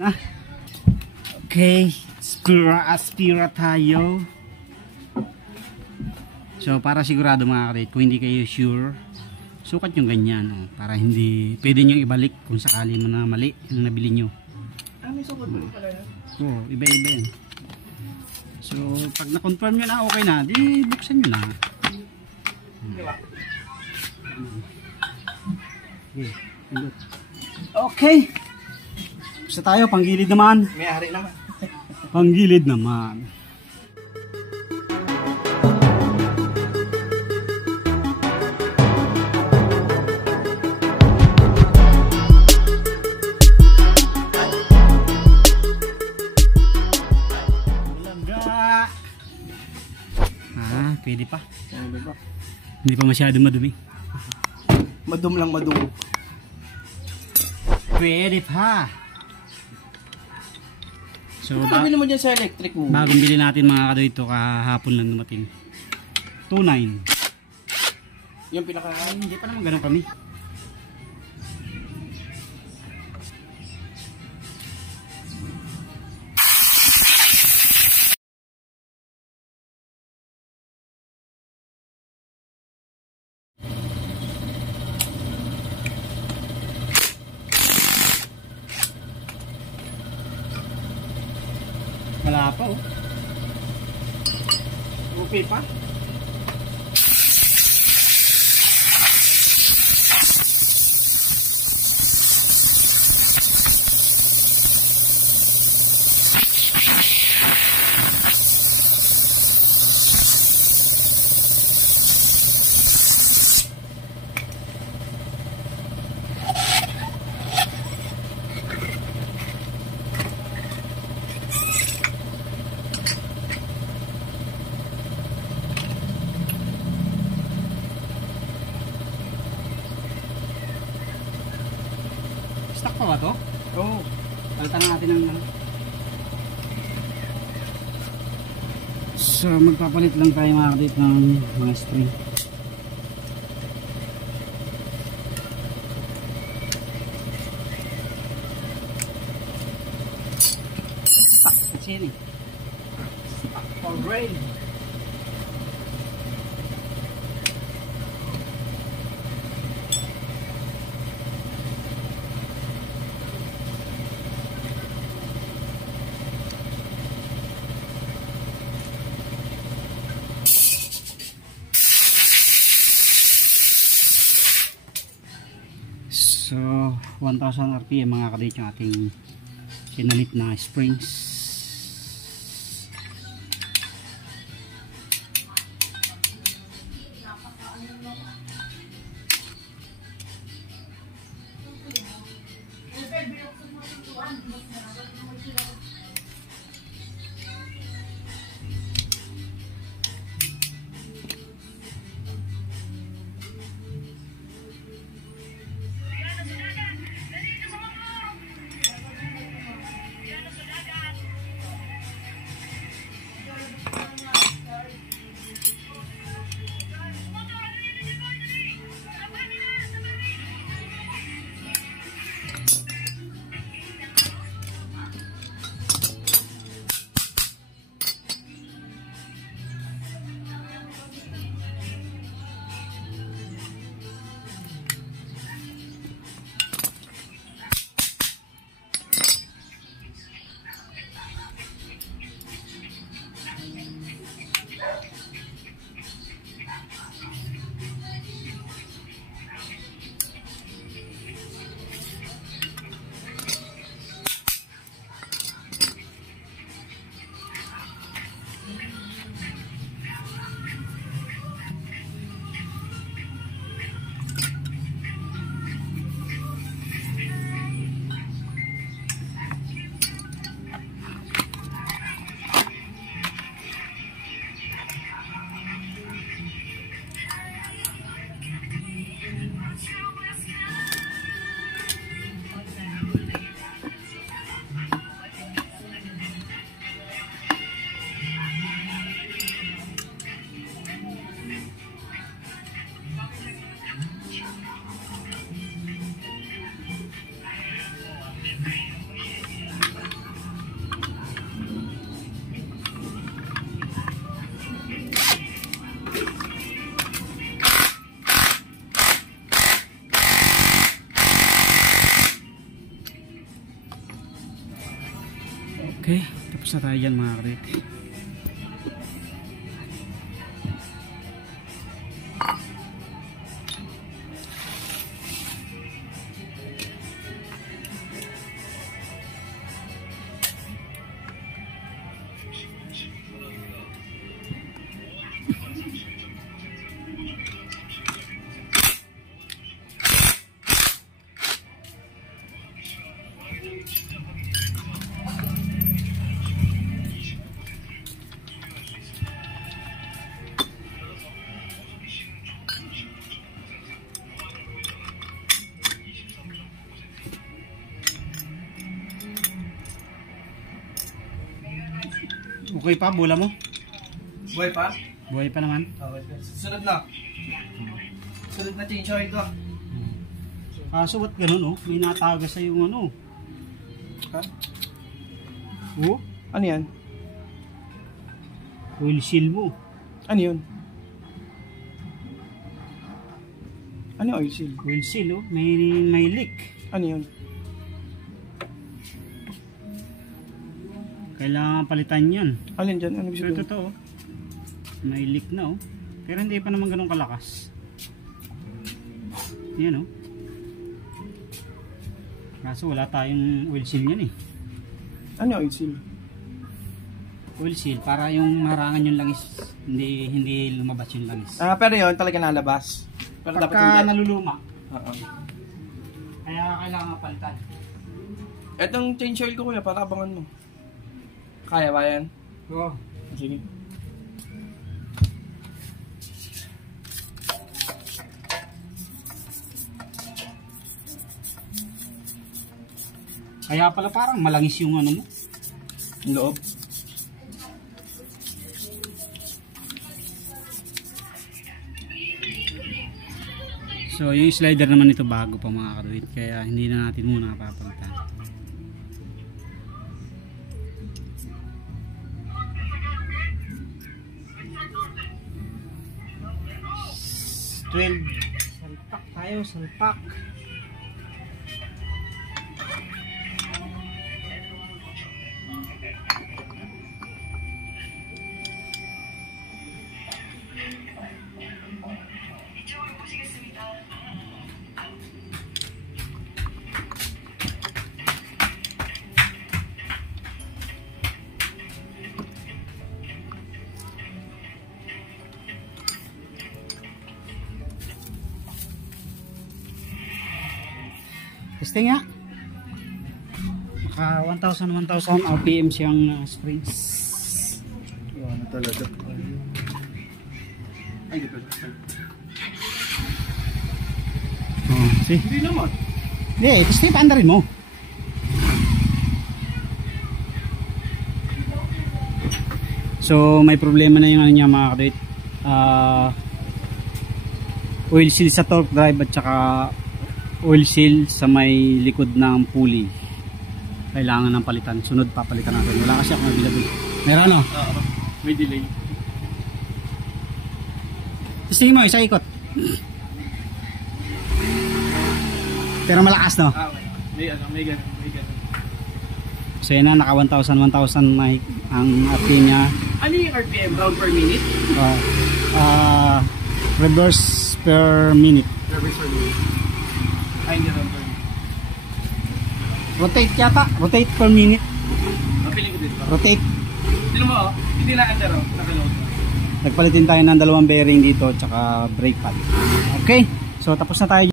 Ah. Okay, aspira tayo. So para sigurado mga kadate, kung hindi kayo sure, sukat yung ganyan, oh, para hindi pwede nyo ibalik kung sakali mo na mali yung nabili nyo. May sukat mo pala yan? Oo, iba-iba yan. So pag na-confirm nyo na okay na, di buksan nyo na. Okay, basta tayo, panggilid naman. May ari naman. Panggilid naman. Pwede pa. Hindi pa masyado madumi. Madum lang madum. Pwede pa. So, Ano mo dyan sa electric mo? Bagong bili natin mga kado ito, kahapon lang dumating. 2.9. Yung pinaka... Hindi pa naman ganun kami. Wala pa, oh. Okay pa? Stock pa ba to? Oo. Palitan natin ng... So magpapalit lang tayo mga kadit ng mga spring. Stock kasi yan eh. Stock for rain. So 1000 RPM mga kadate yung ating kinalit na springs. Okay, tapos na tayo dyan mga karit. Okay pa, bola mo? Buhay pa? Buhay pa naman. Okay. Susunod na. Susunod na change oil ko. Kaso ba't ganun, oh? May natagas sa yung ano. Ha? Oh? Ano yan? Oil seal mo. Ano yun? Ano yung oil seal? Oil seal, oh. May leak. Ano yun? Kailangan palitan yan. Alin dyan? Ano gusto Pero yun? totoo, may leak na, oh. Pero hindi pa naman ganun kalakas. Yan, oh. Kaso wala tayong oil seal yan, eh. Ano yung oil seal? Oil seal, para yung marangan yung langis, hindi lumabas yung langis. Ah, pero yun talaga nalabas. Pero dapat Pagka hindi. naluluma, Oo. kaya kailangan palitan. Etong change oil ko kuya, para abangan mo. Kaya ba yan? Oo. Sige. Kaya pala parang malangis yung ano mo. Loob. So yung slider naman ito bago pa mga karuit, kaya hindi na natin muna papalitan. Salpak tayo, salpak. Testing nga. Maka 1,000 RPM siyang springs. Ano talaga? Ay, dito. Oh, see? Hindi naman. Hindi, testing pa andarin mo. So, may problema na yung ano niya mga kaduit. Oil seal sa torque drive at saka oil seal sa may likod ng pulley. Kailangan ng palitan. Sunod papalitan natin. Wala kasi ako available. Meron no? Oo. May delay. Testing mo, isa ikot. Pero malakas no? Ah, okay. May ganun. So yan na, naka 1,000 na ang RPM niya. Ano yung RPM? Round per minute? Reverse per minute. Reverse per minute. Ay, hindi round per minute. Rotate yata. Rotate per minute. Mapiling ko dito. Rotate. Sino mo, hindi na under, nakaload. Nagpalitin tayo ng 2 bearing dito tsaka brake pad. Okay. So tapos na tayo.